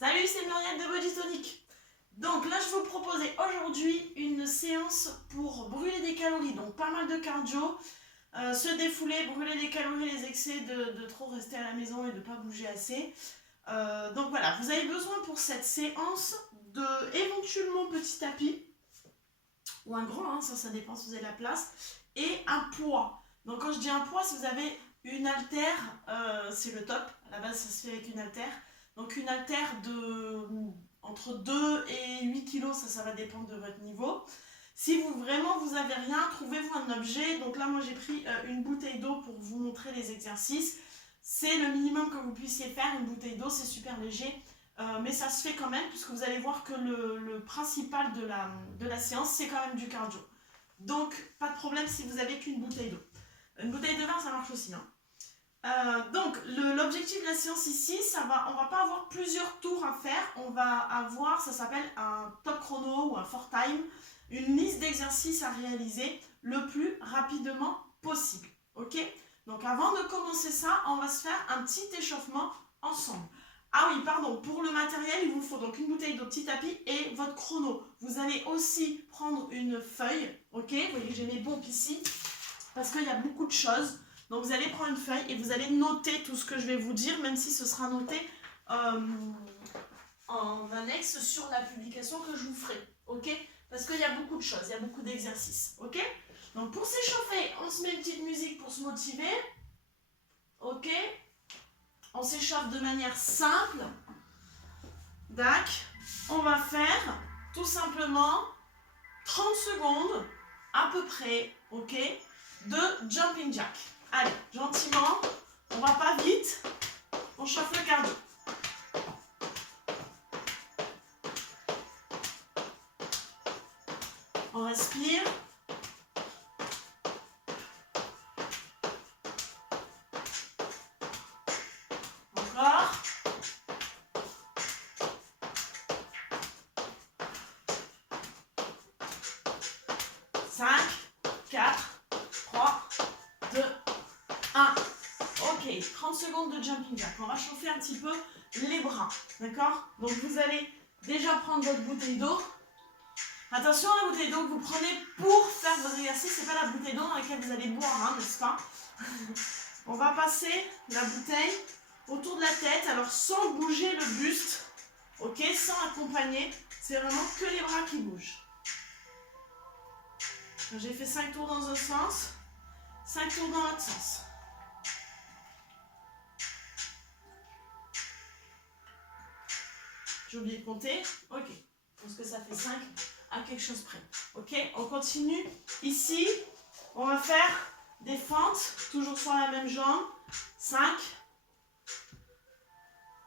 Salut, c'est Muriel de Body Tonic. Donc là, je vais vous proposer aujourd'hui une séance pour brûler des calories. Donc pas mal de cardio, se défouler, brûler des calories, les excès de trop rester à la maison et de ne pas bouger assez. Donc voilà, vous avez besoin pour cette séance de éventuellement petit tapis ou un grand, hein, ça dépend si vous avez la place, et un poids. Donc quand je dis un poids, si vous avez une haltère, c'est le top. À la base, ça se fait avec une haltère. Donc une haltère de entre 2 et 8 kg, ça va dépendre de votre niveau. Si vous avez rien, trouvez-vous un objet. Donc là, moi j'ai pris une bouteille d'eau pour vous montrer les exercices. C'est le minimum que vous puissiez faire. Une bouteille d'eau, c'est super léger. Mais ça se fait quand même, puisque vous allez voir que le principal de la séance, c'est quand même du cardio. Donc, pas de problème si vous n'avez qu'une bouteille d'eau. Une bouteille de vin, ça marche aussi, hein. Donc l'objectif de la séance ici, on va pas avoir plusieurs tours à faire, on va avoir, ça s'appelle un top chrono ou un 4time, une liste d'exercices à réaliser le plus rapidement possible, ok? Donc avant de commencer ça, on va se faire un petit échauffement ensemble. Ah oui, pardon, pour le matériel, il vous faut donc une bouteille d'eau, petit tapis et votre chrono. Vous allez aussi prendre une feuille, ok? Vous voyez que j'ai mes pompes ici, parce qu'il y a beaucoup de choses. Donc vous allez prendre une feuille et vous allez noter tout ce que je vais vous dire, même si ce sera noté en annexe sur la publication que je vous ferai, ok? Parce qu'il y a beaucoup de choses, il y a beaucoup d'exercices, ok? Donc pour s'échauffer, on se met une petite musique pour se motiver, ok? On s'échauffe de manière simple, dac. On va faire tout simplement 30 secondes à peu près, ok? De jumping jack. Allez, gentiment, on va pas vite, on chauffe le cardio. On respire. Encore. Cinq, 4, 3, 2, 1. Ok, 30 secondes de jumping jack. On va chauffer un petit peu les bras, d'accord? Donc vous allez déjà prendre votre bouteille d'eau. Attention à la bouteille d'eau que vous prenez pour faire vos exercices, c'est pas la bouteille d'eau dans laquelle vous allez boire, hein, n'est-ce pas? On va passer la bouteille autour de la tête, alors sans bouger le buste, ok? Sans accompagner, c'est vraiment que les bras qui bougent. J'ai fait 5 tours dans un sens, 5 tours dans l'autre sens. J'ai oublié de compter. Ok. Je pense que ça fait 5 à quelque chose près. Ok. On continue. Ici, on va faire des fentes, toujours sur la même jambe. 5.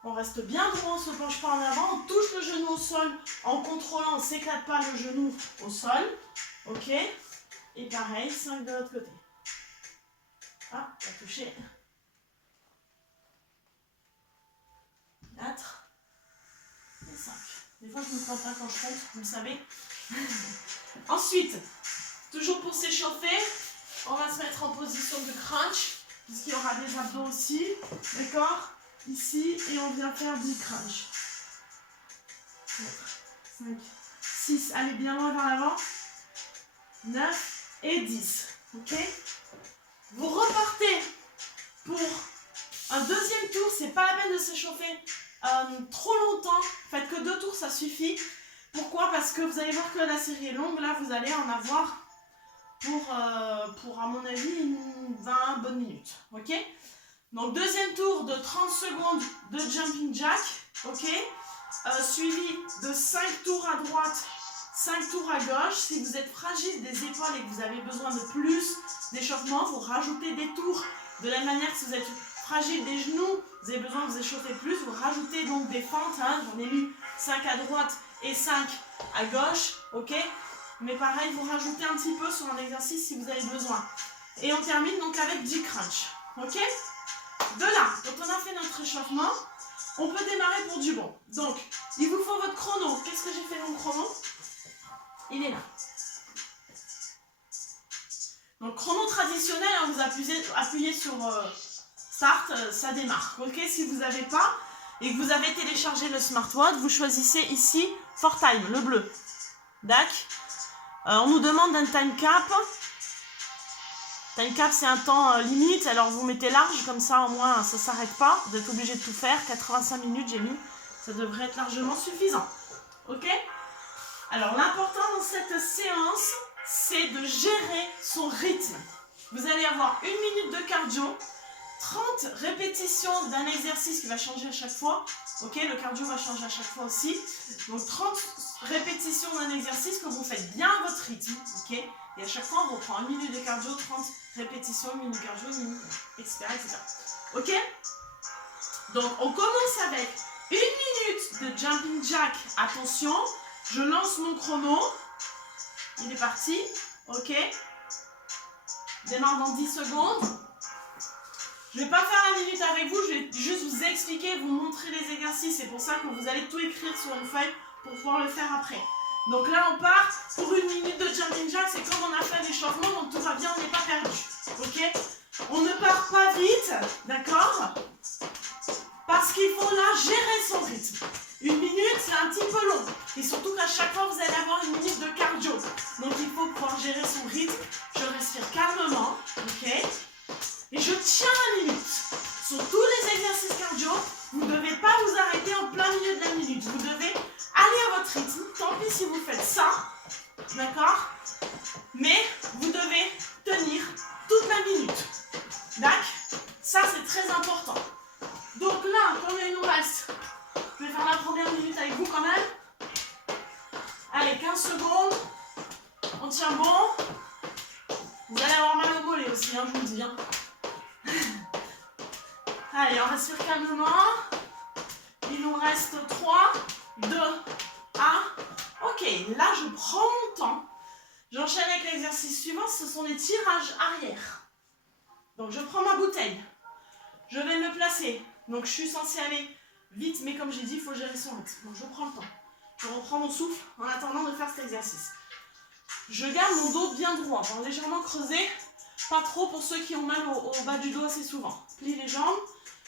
On reste bien droit, on ne se penche pas en avant. On touche le genou au sol en contrôlant, on ne s'éclate pas le genou au sol. Ok. Et pareil, 5 de l'autre côté. Ah, on va toucher. 4. Et 5. Des fois, je me prends pas quand je compte, vous le savez. Ensuite, toujours pour s'échauffer, on va se mettre en position de crunch, puisqu'il y aura des abdos aussi. D'accord? Ici, et on vient faire du crunch. 4, 5, 6. Allez bien loin vers l'avant. 9 et 10. Ok? Vous repartez pour un deuxième tour. C'est pas la peine de s'échauffer trop longtemps, faites que 2 tours, ça suffit. Pourquoi? Parce que vous allez voir que la série est longue, là vous allez en avoir pour à mon avis 20 bonnes minutes, ok? Donc deuxième tour de 30 secondes de jumping jack, ok? Suivi de 5 tours à droite, 5 tours à gauche. Si vous êtes fragile des épaules et que vous avez besoin de plus d'échauffement, vous rajoutez des tours. De la même manière que si vous êtes fragile des genoux, vous avez besoin de vous échauffer plus, vous rajoutez donc des fentes, hein, j'en ai mis 5 à droite et 5 à gauche, ok? Mais pareil, vous rajoutez un petit peu sur un exercice si vous avez besoin. Et on termine donc avec du crunch, ok? De là, quand on a fait notre échauffement, on peut démarrer pour du bon. Donc, il vous faut votre chrono. Qu'est-ce que j'ai fait mon chrono? Il est là. Donc, chrono traditionnel, hein, vous appuyez sur... Start, ça démarre. Ok, si vous n'avez pas, et que vous avez téléchargé le smartwatch, vous choisissez ici For Time, le bleu. D'accord. On nous demande un time cap. Time cap, c'est un temps limite, alors vous mettez large, comme ça au moins ça ne s'arrête pas. Vous êtes obligé de tout faire, 85 minutes j'ai mis, ça devrait être largement suffisant. Ok? Alors l'important dans cette séance, c'est de gérer son rythme. Vous allez avoir 1 minute de cardio, 30 répétitions d'un exercice qui va changer à chaque fois. Ok, le cardio va changer à chaque fois aussi. Donc 30 répétitions d'un exercice que vous faites bien à votre rythme. Ok, et à chaque fois on reprend 1 minute de cardio, 30 répétitions, 1 minute de cardio, 1 minute, etc. etc. Ok, donc on commence avec 1 minute de jumping jack. Attention, je lance mon chrono. Il est parti. Ok, démarre dans 10 secondes. Je ne vais pas faire la minute avec vous, je vais juste vous expliquer, vous montrer les exercices. C'est pour ça que vous allez tout écrire sur une feuille pour pouvoir le faire après. Donc là, on part pour 1 minute de jumping jack. C'est comme on a fait l'échauffement, donc tout va bien, on n'est pas perdu. Ok? On ne part pas vite, d'accord? Parce qu'il faut là gérer son rythme. 1 minute, c'est un petit peu long. Et surtout qu'à chaque fois, vous allez avoir 1 minute de cardio. Donc il faut pouvoir gérer son rythme. Je respire calmement, ok? Et je tiens la minute. Sur tous les exercices cardio, vous ne devez pas vous arrêter en plein milieu de la minute. Vous devez aller à votre rythme. Tant pis si vous faites ça. D'accord? Mais vous devez tenir toute la minute. D'accord? Ça, c'est très important. Donc là, combien il nous reste? Je vais faire la première minute avec vous quand même. Allez, 15 secondes. On tient bon. Vous allez avoir mal au mollet aussi, hein, je vous le dis. Hein. Allez, on respire calmement. Il nous reste 3, 2, 1. Ok, là je prends mon temps. J'enchaîne avec l'exercice suivant, ce sont les tirages arrière. Donc je prends ma bouteille. Je vais me placer. Donc je suis censée aller vite, mais comme j'ai dit, il faut gérer son rythme. Donc je prends le temps. Je reprends mon souffle en attendant de faire cet exercice. Je garde mon dos bien droit, légèrement creusé. Pas trop pour ceux qui ont mal au bas du dos assez souvent. Plie les jambes.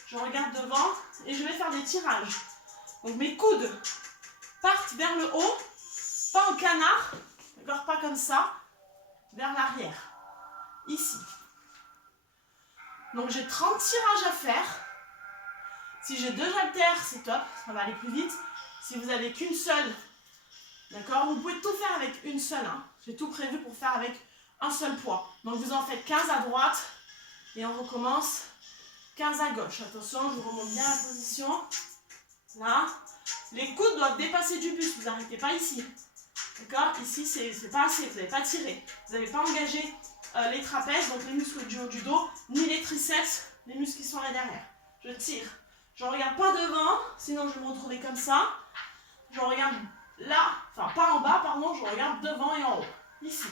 Je regarde devant et je vais faire des tirages. Donc mes coudes partent vers le haut, pas en canard, d'accord, pas comme ça, vers l'arrière, ici. Donc j'ai 30 tirages à faire. Si j'ai 2 haltères, c'est top, ça va aller plus vite. Si vous n'avez qu'une seule, d'accord, vous pouvez tout faire avec une seule. Hein. J'ai tout prévu pour faire avec un seul poids. Donc vous en faites 15 à droite et on recommence 15 à gauche. Attention, je vous remonte bien la position. Là. Les coudes doivent dépasser du buste. Vous n'arrêtez pas ici. D'accord? Ici, c'est pas assez. Vous n'avez pas tiré. Vous n'avez pas engagé les trapèzes, donc les muscles du haut du dos, ni les triceps, les muscles qui sont là derrière. Je tire. Je ne regarde pas devant, sinon je vais me retrouver comme ça. Je regarde là, enfin pas en bas, pardon, je regarde devant et en haut. Ici.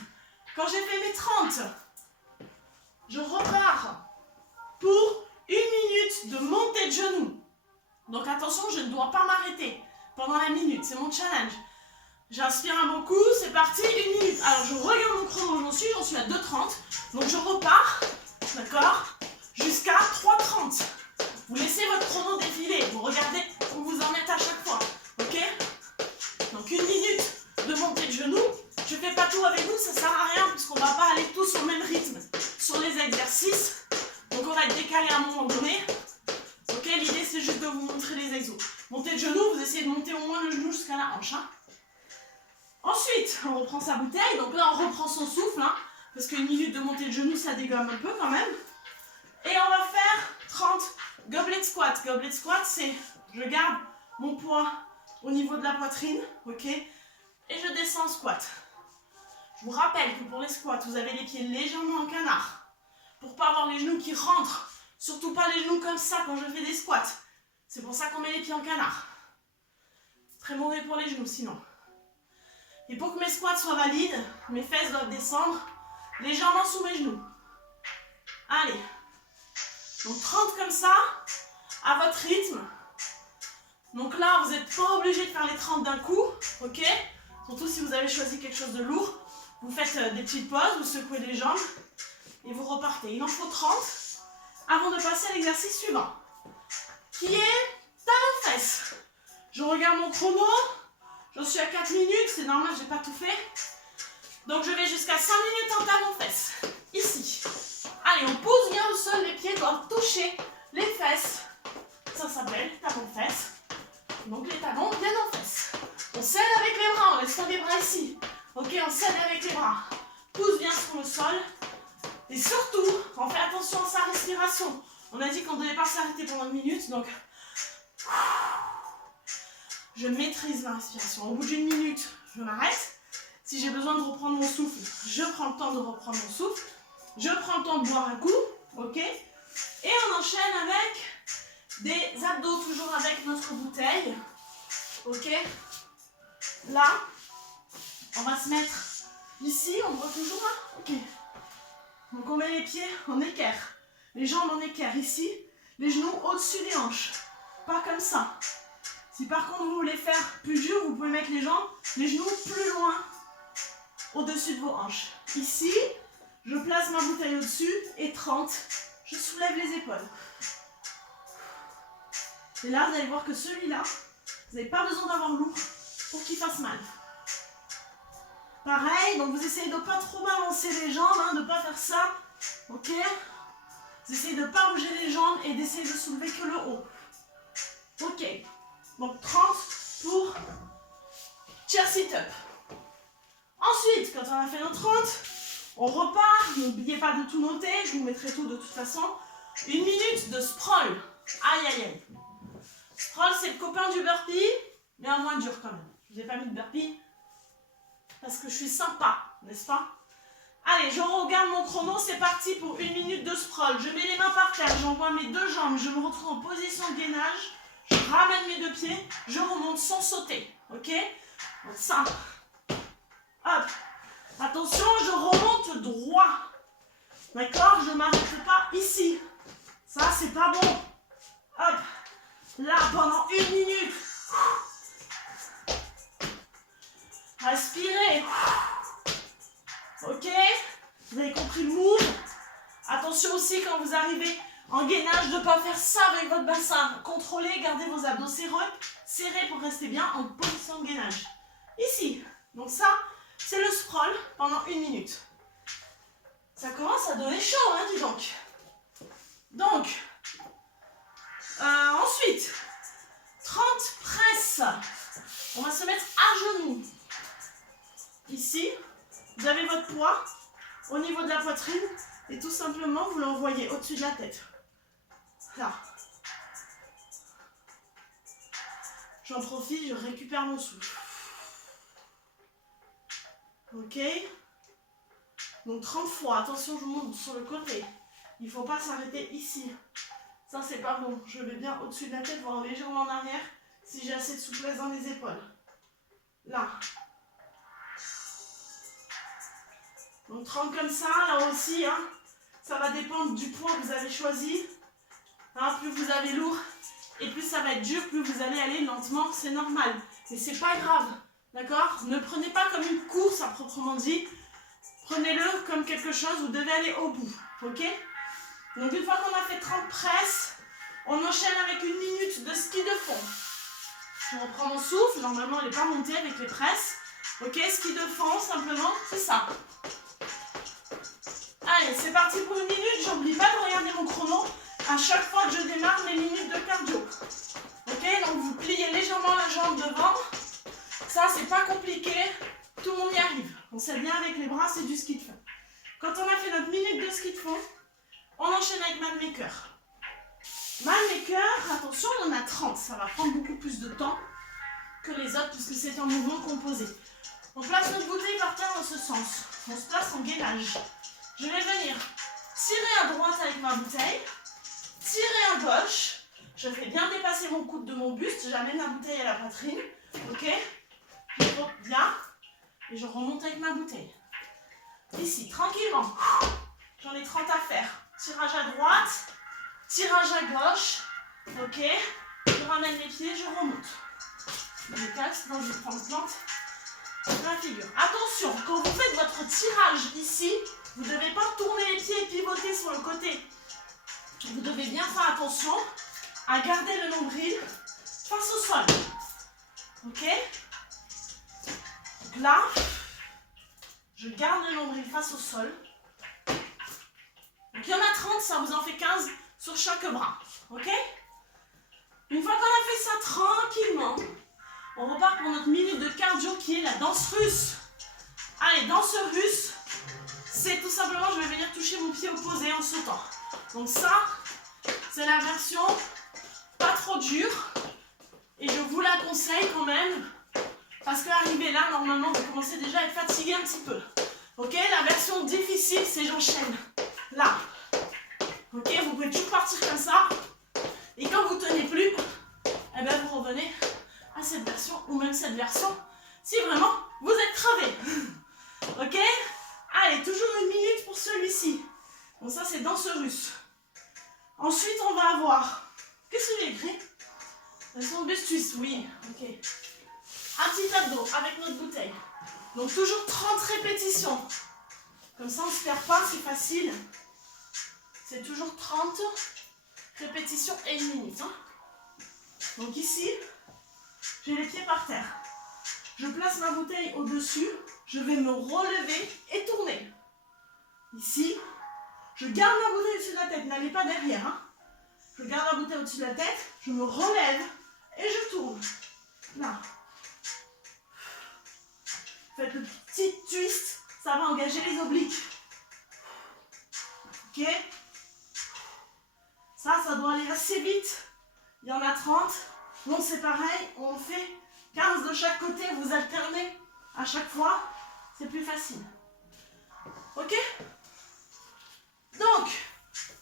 Quand j'ai fait mes 30, je repars pour 1 minute de montée de genoux. Donc attention, je ne dois pas m'arrêter pendant la minute, c'est mon challenge. J'inspire un bon coup, c'est parti, 1 minute. Alors je regarde mon chrono, j'en suis à 2,30. Donc je repars, d'accord, jusqu'à 3,30. Vous laissez votre chrono défiler, vous regardez où vous en êtes à chaque fois, ok? Donc 1 minute de montée de genoux. Je ne fais pas tout avec vous, ça ne sert à rien puisqu'on ne va pas aller tous au même rythme sur les exercices. Donc on va être décalé à un moment donné. Ok, l'idée c'est juste de vous montrer les exos. Montée de genou, vous essayez de monter au moins le genou jusqu'à la hanche. Hein. Ensuite, on reprend sa bouteille. Donc là, on reprend son souffle. Hein, parce qu'une minute de montée de genou, ça dégomme un peu quand même. Et on va faire 30 goblet squat. Goblet squat, c'est je garde mon poids au niveau de la poitrine. Ok, et je descends en squat. Je vous rappelle que pour les squats, vous avez les pieds légèrement en canard. Pour ne pas avoir les genoux qui rentrent. Surtout pas les genoux comme ça quand je fais des squats. C'est pour ça qu'on met les pieds en canard. Très mauvais pour les genoux sinon. Et pour que mes squats soient valides, mes fesses doivent descendre légèrement sous mes genoux. Allez. Donc 30 comme ça, à votre rythme. Donc là, vous n'êtes pas obligé de faire les 30 d'un coup. Ok? Surtout si vous avez choisi quelque chose de lourd. Vous faites des petites pauses, vous secouez les jambes et vous repartez. Il en faut 30 avant de passer à l'exercice suivant, qui est talons-fesses. Je regarde mon chrono. Je suis à 4 minutes, c'est normal, j'ai pas tout fait. Donc je vais jusqu'à 5 minutes en talons-fesses. Ici. Allez, on pose bien au sol, les pieds doivent toucher les fesses. Ça s'appelle talons-fesses. Donc les talons bien en fesses. On scelle avec les bras, on laisse pas les bras ici. Ok, on scelle avec les bras. Pousse bien sur le sol. Et surtout, on fait attention à sa respiration. On a dit qu'on ne devait pas s'arrêter pendant 1 minute, donc je maîtrise ma respiration. Au bout d'1 minute, je m'arrête. Si j'ai besoin de reprendre mon souffle, je prends le temps de reprendre mon souffle. Je prends le temps de boire un coup, ok? Et on enchaîne avec des abdos, toujours avec notre bouteille, ok? Là, on va se mettre ici, on voit toujours là, ok? Donc on met les pieds en équerre, les jambes en équerre ici, les genoux au-dessus des hanches, pas comme ça. Si par contre vous voulez faire plus dur, vous pouvez mettre les jambes, les genoux plus loin au-dessus de vos hanches. Ici, je place ma bouteille au-dessus et 30, je soulève les épaules. Et là, vous allez voir que celui-là, vous n'avez pas besoin d'avoir lourd pour qu'il fasse mal. Pareil, donc vous essayez de ne pas trop balancer les jambes, hein, de ne pas faire ça. Ok? Vous essayez de ne pas bouger les jambes et d'essayer de soulever que le haut. Ok. Donc 30 pour chair sit-up. Ensuite, quand on a fait nos 30, on repart. N'oubliez pas de tout noter, je vous mettrai tout de toute façon. 1 minute de sprawl. Aïe aïe aïe. Sprawl, c'est le copain du burpee, mais un moins dur quand même. Je ne vous ai pas mis de burpee parce que je suis sympa, n'est-ce pas? Allez, je regarde mon chrono, c'est parti pour 1 minute de sprawl. Je mets les mains par terre, j'envoie mes 2 jambes, je me retrouve en position de gainage, je ramène mes 2 pieds, je remonte sans sauter, ok? Donc ça, hop, attention, je remonte droit, d'accord? Je ne m'arrête pas ici, ça c'est pas bon, hop, là pendant 1 minute, respirez. Ok, vous avez compris le move. Attention aussi quand vous arrivez en gainage de ne pas faire ça avec votre bassin. Contrôlez, gardez vos abdos serrés pour rester bien en position de gainage. Ici, donc ça, c'est le sprawl pendant 1 minute. Ça commence à donner chaud, hein, dis donc. Donc, ensuite, 30 presses. On va se mettre à genoux. Ici. Vous avez votre poids au niveau de la poitrine et tout simplement vous l'envoyez au-dessus de la tête. Là. J'en profite, je récupère mon souffle. Ok. Donc 30 fois, attention je monte sur le côté. Il ne faut pas s'arrêter ici. Ça c'est pas bon. Je vais bien au-dessus de la tête, voire légèrement en arrière si j'ai assez de souplesse dans les épaules. Là. Donc 30 comme ça, là aussi, hein, ça va dépendre du poids que vous avez choisi. Hein, plus vous avez lourd et plus ça va être dur, plus vous allez aller lentement, c'est normal. Mais c'est pas grave, d'accord? Ne prenez pas comme une course à proprement dit. Prenez-le comme quelque chose, vous devez aller au bout, ok? Donc une fois qu'on a fait 30 presses, on enchaîne avec 1 minute de ski de fond. Je reprends mon souffle, normalement elle n'est pas montée avec les presses. Ok, ski de fond, simplement, c'est ça. Allez, c'est parti pour 1 minute. J'oublie pas de regarder mon chrono à chaque fois que je démarre mes minutes de cardio. Ok, donc vous pliez légèrement la jambe devant. Ça, c'est pas compliqué. Tout le monde y arrive. On sait bien avec les bras, c'est du ski de fond. Quand on a fait notre minute de ski de fond, on enchaîne avec Manmaker. Manmaker, attention, on en a 30. Ça va prendre beaucoup plus de temps que les autres puisque c'est un mouvement composé. On place notre bouteille par terre dans ce sens. On se place en gainage. Je vais venir tirer à droite avec ma bouteille, tirer à gauche. Je fais bien dépasser mon coude de mon buste. J'amène la bouteille à la poitrine. Ok? Je monte bien et je remonte avec ma bouteille. Ici, tranquillement. J'en ai 30 à faire. Tirage à droite, tirage à gauche. Ok? Je ramène les pieds, je remonte. Je décale, sinon je prends le plante. La figure. Attention, quand vous faites votre tirage ici, vous ne devez pas tourner les pieds et pivoter sur le côté. Vous devez bien faire attention à garder le nombril face au sol. Ok? Donc là, je garde le nombril face au sol. Donc il y en a 30, ça vous en fait 15 sur chaque bras. Ok? Une fois qu'on a fait ça tranquillement, on repart pour notre minute de cardio qui est la danse russe. Allez, danse russe, c'est tout simplement, je vais venir toucher mon pied opposé en sautant. Donc ça, c'est la version pas trop dure. Et je vous la conseille quand même. Parce qu'arrivé là, normalement, vous commencez déjà à être fatigué un petit peu. Ok, la version difficile, c'est j'enchaîne. Là. Ok, vous pouvez toujours partir comme ça. Et quand vous tenez plus, eh ben vous revenez à cette version ou même cette version si vraiment vous êtes crevé. Ok? Allez, toujours une minute pour celui-ci. Donc ça, c'est danse russe. Ensuite, on va avoir... Qu'est-ce que j'ai écrit? Version bus twist, oui. Ok. Un petit abdos avec notre bouteille. Donc toujours 30 répétitions. Comme ça, on ne se perd pas, c'est facile. C'est toujours 30 répétitions et une minute. Hein. Donc ici, j'ai les pieds par terre. Je place ma bouteille au-dessus. Je vais me relever et tourner. Ici, je garde ma bouteille au-dessus de la tête. N'allez pas derrière. Hein. Je garde la bouteille au-dessus de la tête. Je me relève et je tourne. Là. Faites le petit twist. Ça va engager les obliques. Ok? Ça doit aller assez vite. Il y en a 30. Donc c'est pareil. On fait 15 de chaque côté. Vous alternez à chaque fois. C'est plus facile. Ok? Donc,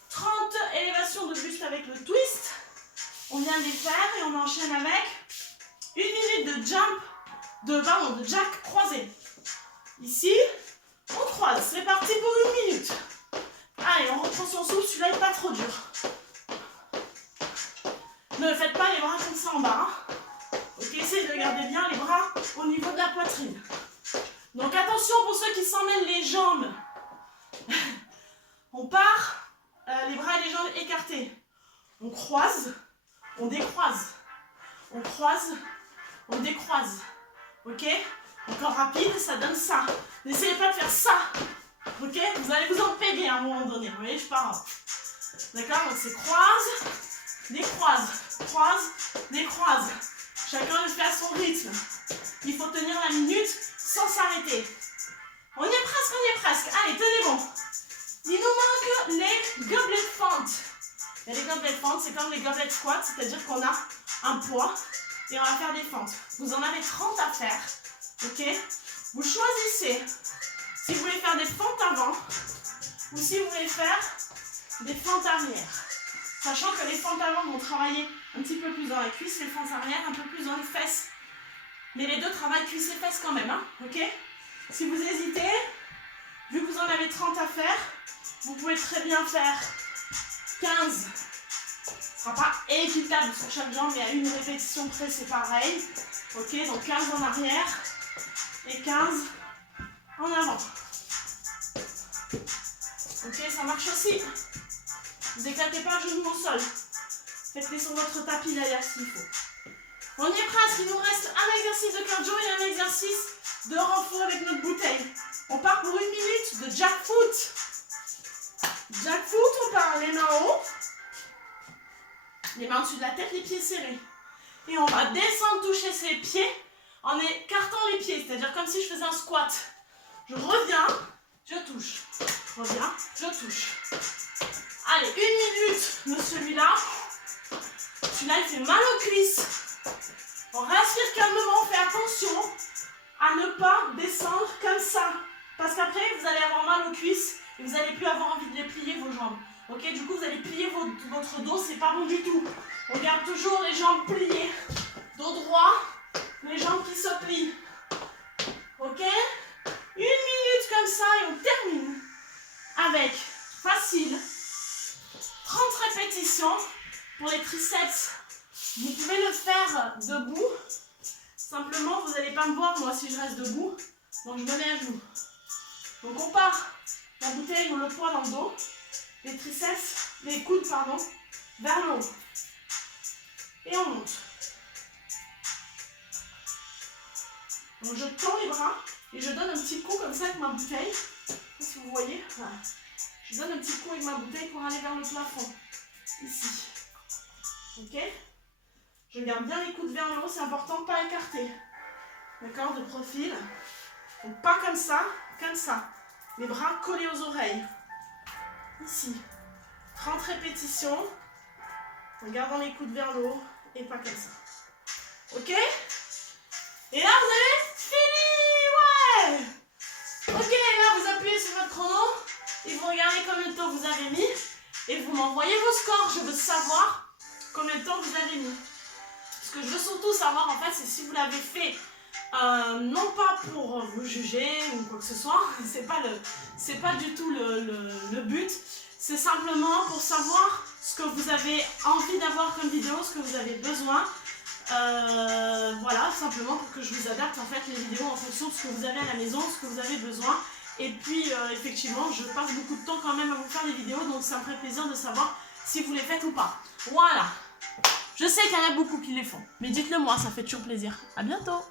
30 élévations de buste avec le twist. On vient de les faire et on enchaîne avec une minute de jump, de jack croisé. Ici, on croise. C'est parti pour une minute. Allez, on reprend son souffle. Celui-là n'est pas trop dur. Ne faites pas les bras comme ça en bas. Hein. Ok, essayez de garder bien les bras au niveau de la poitrine. Donc attention pour ceux qui s'emmêlent les jambes. On part, les bras et les jambes écartés. On croise, on décroise. On croise, on décroise. Ok? Encore rapide, ça donne ça. N'essayez pas de faire ça. Ok? Vous allez vous en péguer à un moment donné. Vous voyez, je pars. D'accord? Donc c'est croise, décroise. Croise, décroise. Chacun le fait à son rythme. Il faut tenir la minute sans s'arrêter. On y est presque. Allez, tenez bon. Il nous manque les gobelets de fente. Et les gobelets de fente, c'est comme les gobelets de squat, c'est-à-dire qu'on a un poids et on va faire des fentes. Vous en avez 30 à faire. Ok? Vous choisissez si vous voulez faire des fentes avant ou si vous voulez faire des fentes arrière. Sachant que les fentes avant vont travailler un petit peu plus dans les cuisses, les fentes arrière un peu plus dans les fesses. Mais les deux travaillent cuisses et fesses quand même. Hein, ok? Si vous hésitez, vu que vous en avez 30 à faire, vous pouvez très bien faire 15. Ce ne sera pas équitable sur chaque jambe, mais à une répétition près, c'est pareil. Ok, donc 15 en arrière et 15 en avant. Ok, ça marche aussi. Ne vous éclatez pas genoux au sol. Faites-les sur votre tapis d'ailleurs s'il faut. On y est presque, il nous reste un exercice de cardio et un exercice de renfort avec notre bouteille. On part pour une minute de jackfoot. Jackfoot, on part les mains en haut. Les mains au-dessus de la tête, les pieds serrés. Et on va descendre, toucher ses pieds en écartant les pieds. C'est-à-dire comme si je faisais un squat. Je reviens, je touche. Je reviens, je touche. Allez, une minute de celui-là. Celui-là, il fait mal aux cuisses. On respire calmement, on fait attention à ne pas descendre comme ça. Parce qu'après, vous allez avoir mal aux cuisses et vous n'allez plus avoir envie de les plier vos jambes. Ok, du coup, vous allez plier votre dos, c'est pas bon du tout. On garde toujours les jambes pliées. Dos droit, les jambes qui se plient. Ok? Une minute comme ça et on termine avec, facile, 30 répétitions pour les triceps. Vous pouvez le faire debout. Simplement, vous n'allez pas me voir moi si je reste debout. Donc je me mets à genoux. Donc on part, la bouteille ou le poids dans le dos. Les triceps, les coudes, pardon, vers le haut. Et on monte. Donc je tends les bras et je donne un petit coup comme ça avec ma bouteille. Je sais pas si vous voyez. Voilà. Je donne un petit coup avec ma bouteille pour aller vers le plafond. Ici. Ok? Je garde bien les coudes vers le haut, c'est important de ne pas écarter. D'accord? De profil. Donc pas comme ça. Les bras collés aux oreilles. Ici. 30 répétitions. En gardant les coudes vers le haut et pas comme ça. Ok? Et là, vous avez fini! Ouais! Ok, là, vous appuyez sur votre chrono et vous regardez combien de temps vous avez mis et vous m'envoyez vos scores. Je veux savoir combien de temps vous avez mis. Ce que je veux surtout savoir, en fait, c'est si vous l'avez fait non pas pour vous juger ou quoi que ce soit. C'est pas du tout le but. C'est simplement pour savoir ce que vous avez envie d'avoir comme vidéo, ce que vous avez besoin. Voilà, simplement pour que je vous adapte en fait les vidéos en fonction de ce que vous avez à la maison, ce que vous avez besoin. Et puis effectivement, je passe beaucoup de temps quand même à vous faire des vidéos, donc ça me ferait plaisir de savoir si vous les faites ou pas. Voilà. Je sais qu'il y en a beaucoup qui les font, mais dites-le moi, ça fait toujours plaisir. À bientôt.